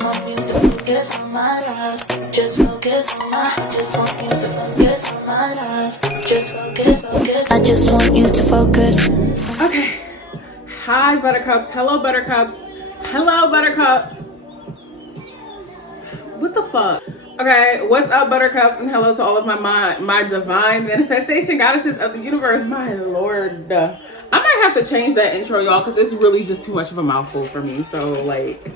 just want you to focus on my love. Just focus on my, just want you to focus on my love. Just focus, focus. I just want you to focus. Okay. Hi, buttercups. Hello, buttercups. Hello, buttercups. What the fuck? Okay, what's up, buttercups, and hello to all of my divine manifestation goddesses of the universe. My lord, I might have to change that intro, y'all, because it's really just too much of a mouthful for me. So like,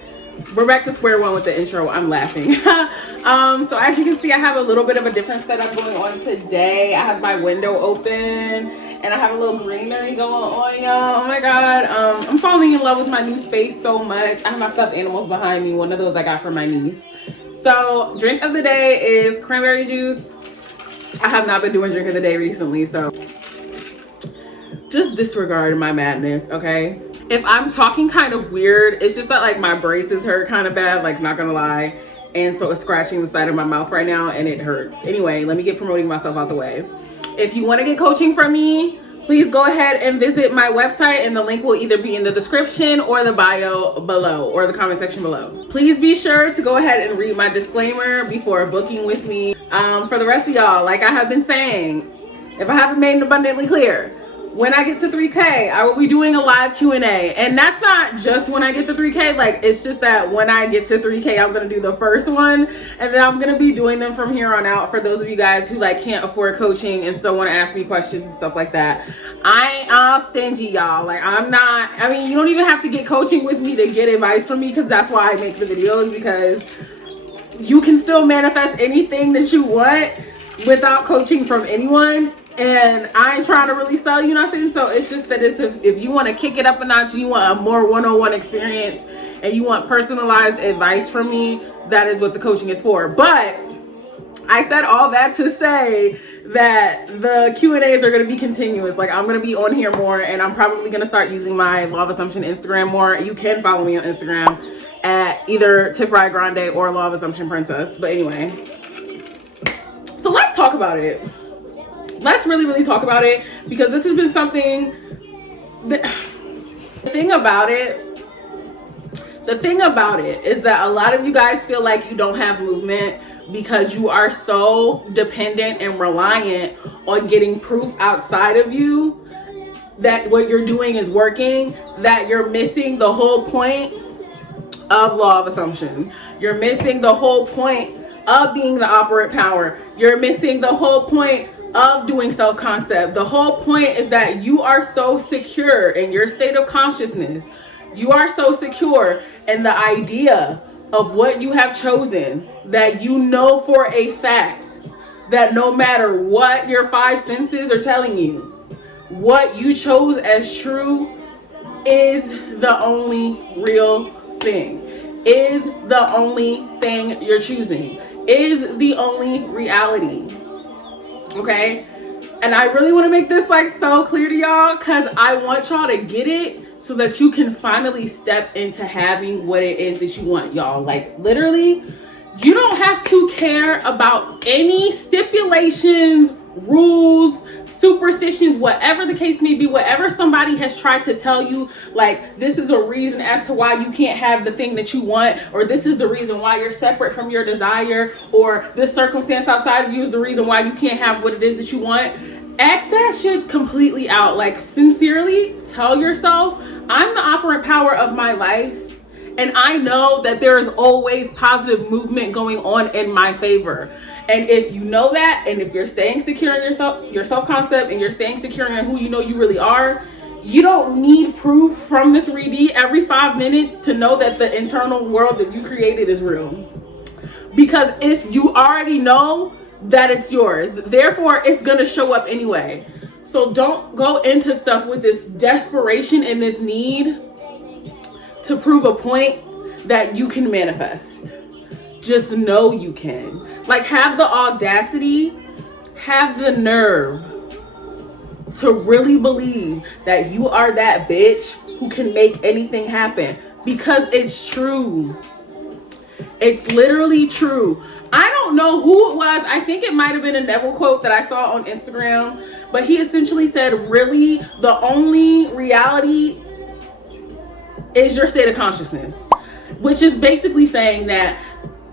we're back to square one with the intro. I'm laughing. So as you can see, I have a little bit of a different setup going on today. I have my window open and I have a little greenery going on, y'all. Oh my god, I'm falling in love with my new space so much. I have my stuffed animals behind me. One of those I got from my niece. So drink of the day is cranberry juice. I have not been doing drink of the day recently, so just disregard my madness, okay? If I'm talking kind of weird, it's just that like my braces hurt kind of bad, like not gonna lie. And so it's scratching the side of my mouth right now and it hurts. Anyway, let me get promoting myself out the way. If you want to get coaching from me, please go ahead and visit my website, and the link will either be in the description or the bio below or the comment section below. Please be sure to go ahead and read my disclaimer before booking with me. For the rest of y'all, like I have been saying, if I haven't made it abundantly clear, when I get to 3K, I will be doing a live Q&A. And that's not just when I get to 3K. Like, it's just that when I get to 3K, I'm going to do the first one. And then I'm going to be doing them from here on out for those of you guys who, like, can't afford coaching and still want to ask me questions and stuff like that. I ain't stingy, y'all. Like, I'm not. I mean, you don't even have to get coaching with me to get advice from me, because that's why I make the videos, because you can still manifest anything that you want without coaching from anyone. And I ain't trying to really sell you nothing. So it's just that it's if you want to kick it up a notch, you want a more one-on-one experience, and you want personalized advice from me, that is what the coaching is for. But I said all that to say that the Q&As are going to be continuous. Like, I'm going to be on here more, and I'm probably going to start using my Law of Assumption Instagram more. You can follow me on Instagram at either TiffriahGrande or Law of Assumption Princess. But anyway, so let's talk about it. Let's really talk about it, because this has been something that, the thing about it is that a lot of you guys feel like you don't have movement because you are so dependent and reliant on getting proof outside of you that what you're doing is working, that you're missing the whole point of Law of Assumption. You're missing the whole point of being the operant power. You're missing the whole point of doing self-concept. The whole point is that you are so secure in your state of consciousness. You are so secure in the idea of what you have chosen, that you know for a fact that no matter what your five senses are telling you, what you chose as true is the only real thing, is the only thing you're choosing, is the only reality. Okay, and I really want to make this like so clear to y'all, because I want y'all to get it so that you can finally step into having what it is that you want, y'all. Like, literally, you don't have to care about any stipulations, rules, superstitions, whatever the case may be, whatever somebody has tried to tell you, like, this is a reason as to why you can't have the thing that you want, or this is the reason why you're separate from your desire, or this circumstance outside of you is the reason why you can't have what it is that you want. X that shit completely out. Like, sincerely tell yourself, I'm the operant power of my life, and I know that there is always positive movement going on in my favor. And if you know that, and if you're staying secure in yourself, your self-concept, and you're staying secure in who you know you really are, you don't need proof from the 3D every 5 minutes to know that the internal world that you created is real. Because you already know that it's yours. Therefore, it's gonna show up anyway. So don't go into stuff with this desperation and this need to prove a point that you can manifest. Just know you can. Like, have the audacity, have the nerve to really believe that you are that bitch who can make anything happen, because it's true. It's literally true. I don't know who it was. I think it might have been a Neville quote that I saw on Instagram, but he essentially said, really, the only reality is your state of consciousness. which is basically saying that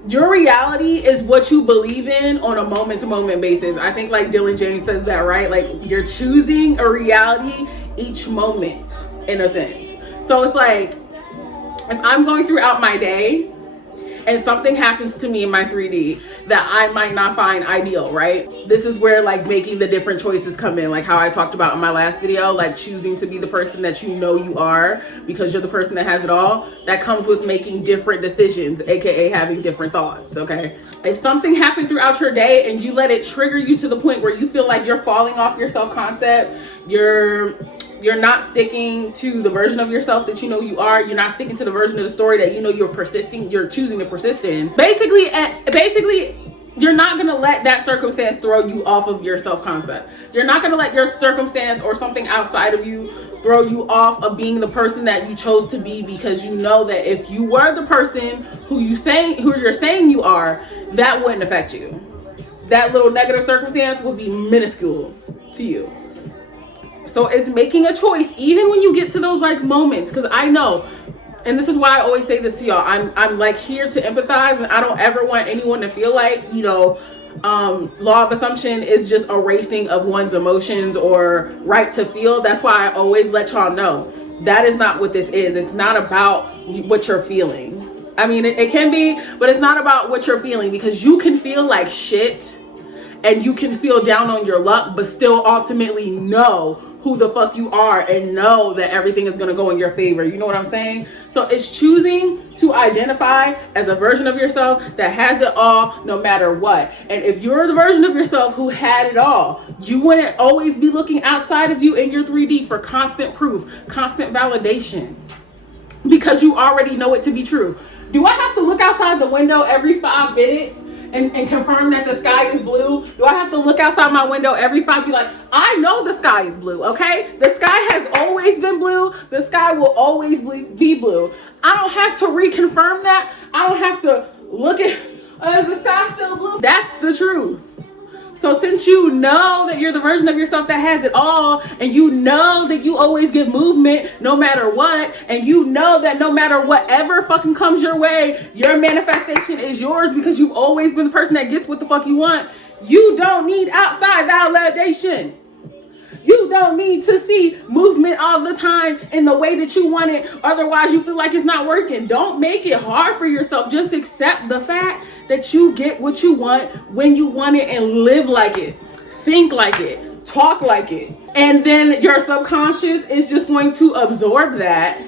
your reality is what you believe in on a moment-to-moment basis. I think like Dylan James says that, right? Like you're choosing a reality each moment in a sense. So it's like if I'm going throughout my day and something happens to me in my 3D that I might not find ideal, right? This is where like making the different choices come in, like how I talked about in my last video, like choosing to be the person that you know you are because you're the person that has it all. That comes with making different decisions, aka having different thoughts, okay? If something happened throughout your day and you let it trigger you to the point where you feel like you're falling off your self-concept, you're not sticking to the version of yourself that you know you are. You're not sticking to the version of the story that you know you're choosing to persist in. Basically, you're not gonna let that circumstance throw you off of your self-concept. You're not gonna let your circumstance or something outside of you throw you off of being the person that you chose to be, because you know that if you were the person who you're saying you are, that wouldn't affect you. That little negative circumstance will be minuscule to you. So it's making a choice, even when you get to those like moments, because I know, and this is why I always say this to y'all, I'm like here to empathize, and I don't ever want anyone to feel like, you know, law of assumption is just erasing of one's emotions or right to feel. That's why I always let y'all know that is not what this is. It's not about what you're feeling. I mean, it can be, but it's not about what you're feeling, because you can feel like shit and you can feel down on your luck, but still ultimately know who the fuck you are and know that everything is gonna go in your favor. You know what I'm saying? So it's choosing to identify as a version of yourself that has it all no matter what. And if you're the version of yourself who had it all, you wouldn't always be looking outside of you in your 3D for constant proof, constant validation, because you already know it to be true. Do I have to look outside the window every 5 minutes and confirm that the sky is blue? Do I have to look outside my window every 5, be like, I know the sky is blue, okay? The sky has always been blue. The sky will always be blue. I don't have to reconfirm that. I don't have to look at, is the sky still blue? That's the truth. So since you know that you're the version of yourself that has it all, and you know that you always get movement no matter what, and you know that no matter whatever fucking comes your way, your manifestation is yours because you've always been the person that gets what the fuck you want, you don't need outside validation. You don't need to see movement all the time in the way that you want it. Otherwise, you feel like it's not working. Don't make it hard for yourself. Just accept the fact that you get what you want when you want it, and live like it. Think like it. Talk like it. And then your subconscious is just going to absorb that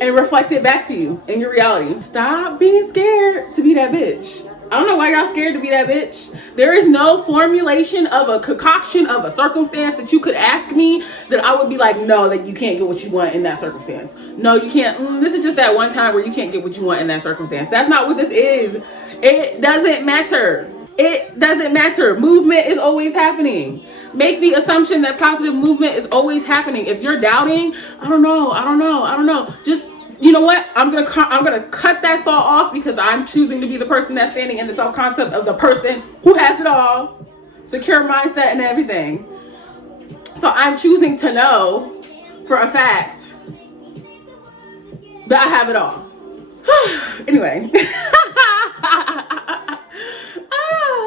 and reflect it back to you in your reality. Stop being scared to be that bitch. I don't know why y'all scared to be that bitch. There is no formulation of a concoction of a circumstance that you could ask me that I would be like, no, that you can't get what you want in that circumstance. No, you can't. This is just that one time where you can't get what you want in that circumstance. That's not what this is. It doesn't matter. It doesn't matter. Movement is always happening. Make the assumption that positive movement is always happening. If you're doubting, I don't know. Just, you know what? I'm gonna cut that thought off, because I'm choosing to be the person that's standing in the self-concept of the person who has it all, secure mindset and everything. So I'm choosing to know for a fact that I have it all. Anyway.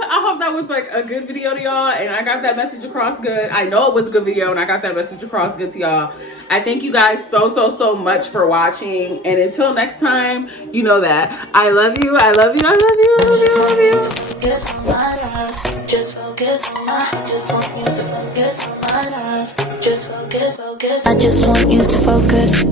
I hope that was like a good video to y'all, and I got that message across good. I know it was a good video, and I got that message across good to y'all. I thank you guys so much for watching, and until next time, you know that I love you. I love you. I love you. I love you. Focus on my love. Just focus on my. I just want you to focus on my love. Just focus. I just want you to focus.